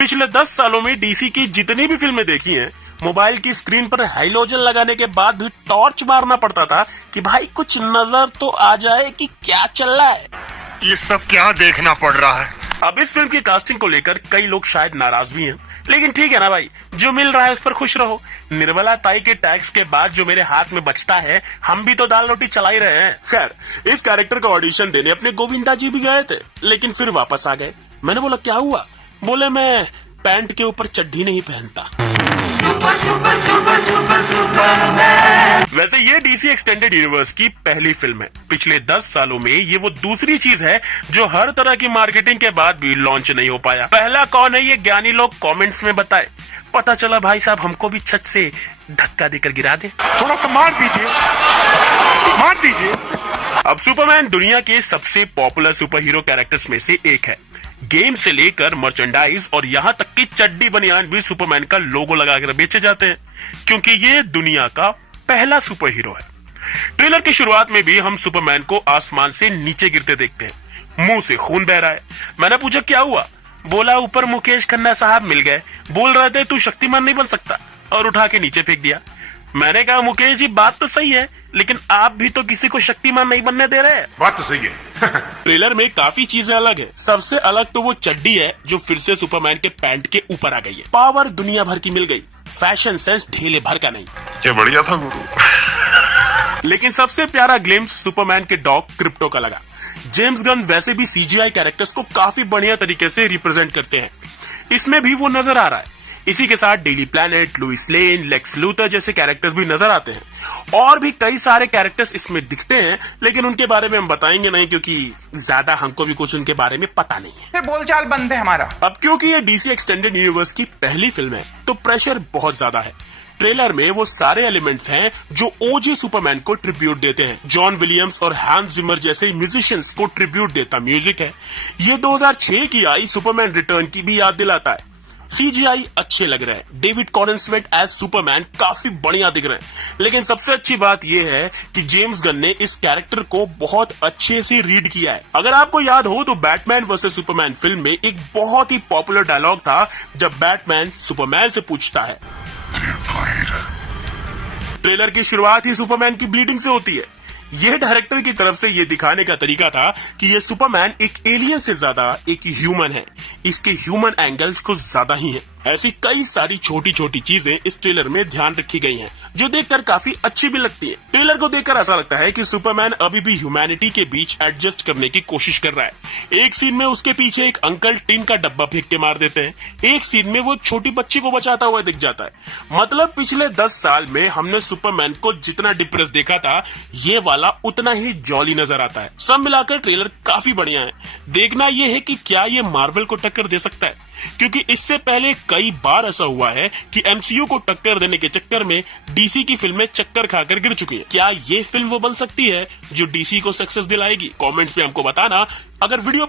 पिछले 10 सालों में डीसी की जितनी भी फिल्में देखी हैं, मोबाइल की स्क्रीन पर हाइलोजन लगाने के बाद भी टॉर्च मारना पड़ता था कि भाई कुछ नजर तो आ जाए कि क्या चल रहा है। ये सब क्या देखना पड़ रहा है। अब इस फिल्म की कास्टिंग को लेकर कई लोग शायद नाराज भी हैं, लेकिन ठीक है ना भाई, जो मिल रहा है उस पर खुश रहो। निर्मला ताई के टैक्स के बाद जो मेरे हाथ में बचता है, हम भी तो दाल रोटी चला ही रहे हैं। खैर, इस कैरेक्टर का ऑडिशन देने अपने गोविंदा जी भी गए थे, लेकिन फिर वापस आ गए। मैंने बोला क्या हुआ? बोले मैं पैंट के ऊपर चड्डी नहीं पहनता। वैसे ये डीसी एक्सटेंडेड यूनिवर्स की पहली फिल्म है। पिछले 10 सालों में ये वो दूसरी चीज है जो हर तरह की मार्केटिंग के बाद भी लॉन्च नहीं हो पाया। पहला कौन है ये ज्ञानी लोग कमेंट्स में बताए। पता चला भाई साहब हमको भी छत से धक्का देकर गिरा दे। थोड़ा सा मार दीजिए, मार दीजिए। अब सुपरमैन दुनिया के सबसे पॉपुलर सुपर हीरो कैरेक्टर्स में से एक है। गेम से लेकर मर्चेंडाइज और यहाँ तक कि चड्डी बनियान भी सुपरमैन का लोगो लगाकर बेचे जाते हैं, क्योंकि ये दुनिया का पहला सुपर हीरो है। ट्रेलर की शुरुआत में भी हम सुपरमैन को आसमान से नीचे गिरते देखते हैं। मुंह से खून बह रहा है। मैंने पूछा क्या हुआ? बोला ऊपर मुकेश खन्ना साहब मिल गए, बोल रहे थे तू शक्तिमान नहीं बन सकता, और उठा के नीचे फेंक दिया। मैंने कहा मुकेश जी बात तो सही है, लेकिन आप भी तो किसी को शक्तिमान नहीं बनने दे रहे। बात तो सही है। ट्रेलर में काफी चीजें अलग है। सबसे अलग तो वो चड्डी है जो फिर से सुपरमैन के पैंट के ऊपर आ गई है। पावर दुनिया भर की मिल गई, फैशन सेंस ढेले भर का नहीं। क्या बढ़िया था गुरु। लेकिन सबसे प्यारा ग्लिम्स सुपरमैन के डॉग क्रिप्टो का लगा। जेम्स गन वैसे भी सीजीआई कैरेक्टर्स को काफी बढ़िया तरीके से रिप्रेजेंट करते हैं, इसमें भी वो नजर आ रहा है। इसी के साथ daily planet, Lois Lane, Lex Luthor जैसे कैरेक्टर्स भी नजर आते हैं। और भी कई सारे कैरेक्टर्स इसमें दिखते हैं, लेकिन उनके बारे में हम बताएंगे नहीं, क्योंकि ज्यादा हमको भी कुछ उनके बारे में पता नहीं है। बोलचाल बंद है हमारा। अब क्योंकि ये डीसी एक्सटेंडेड यूनिवर्स की पहली फिल्म है, तो प्रेशर बहुत ज्यादा है। ट्रेलर में वो सारे एलिमेंट्स हैं जो ओजी सुपरमैन को ट्रिब्यूट देते हैं। जॉन विलियम्स और हैंस जिमर जैसे म्यूजिशियंस को ट्रिब्यूट देता म्यूजिक है। ये 2006 की आई सुपरमैन रिटर्न की भी याद दिलाता है। सीजीआई अच्छे लग रहे हैं। डेविड कॉरेंस्वेट एज सुपरमैन काफी बढ़िया दिख रहे हैं। लेकिन सबसे अच्छी बात यह है कि जेम्स गन ने इस कैरेक्टर को बहुत अच्छे से रीड किया है। अगर आपको याद हो तो बैटमैन वर्सेस सुपरमैन फिल्म में एक बहुत ही पॉपुलर डायलॉग था जब बैटमैन सुपरमैन से पूछता है। ट्रेलर की शुरुआत ही सुपरमैन की ब्लीडिंग से होती है। यह डायरेक्टर की तरफ से यह दिखाने का तरीका था कि यह सुपरमैन एक एलियन से ज्यादा एक ह्यूमन है। इसके ह्यूमन एंगल्स कुछ ज्यादा ही हैं। ऐसी कई सारी छोटी छोटी चीजें इस ट्रेलर में ध्यान रखी गई हैं, जो देखकर काफी अच्छी भी लगती है। ट्रेलर को देखकर ऐसा लगता है कि सुपरमैन अभी भी ह्यूमैनिटी के बीच एडजस्ट करने की कोशिश कर रहा है। एक सीन में उसके पीछे एक अंकल टिन का डब्बा फेंक के मार देते हैं। एक सीन में वो छोटी बच्ची को बचाता हुआ दिख जाता है। मतलब पिछले 10 साल में हमने सुपरमैन को जितना डिप्रेस देखा था, ये वाला उतना ही जॉली नजर आता है। सब मिलाकर ट्रेलर काफी बढ़िया है। देखना यह है कि क्या ये मार्वल को टक्कर दे सकता है, क्योंकि इससे पहले कई बार ऐसा हुआ है कि एमसीयू को टक्कर देने के चक्कर में डीसी की फिल्में चक्कर खाकर गिर चुकी हैं। क्या ये फिल्म वो बन सकती है जो डीसी को सक्सेस दिलाएगी? कमेंट्स में हमको बताना। अगर वीडियो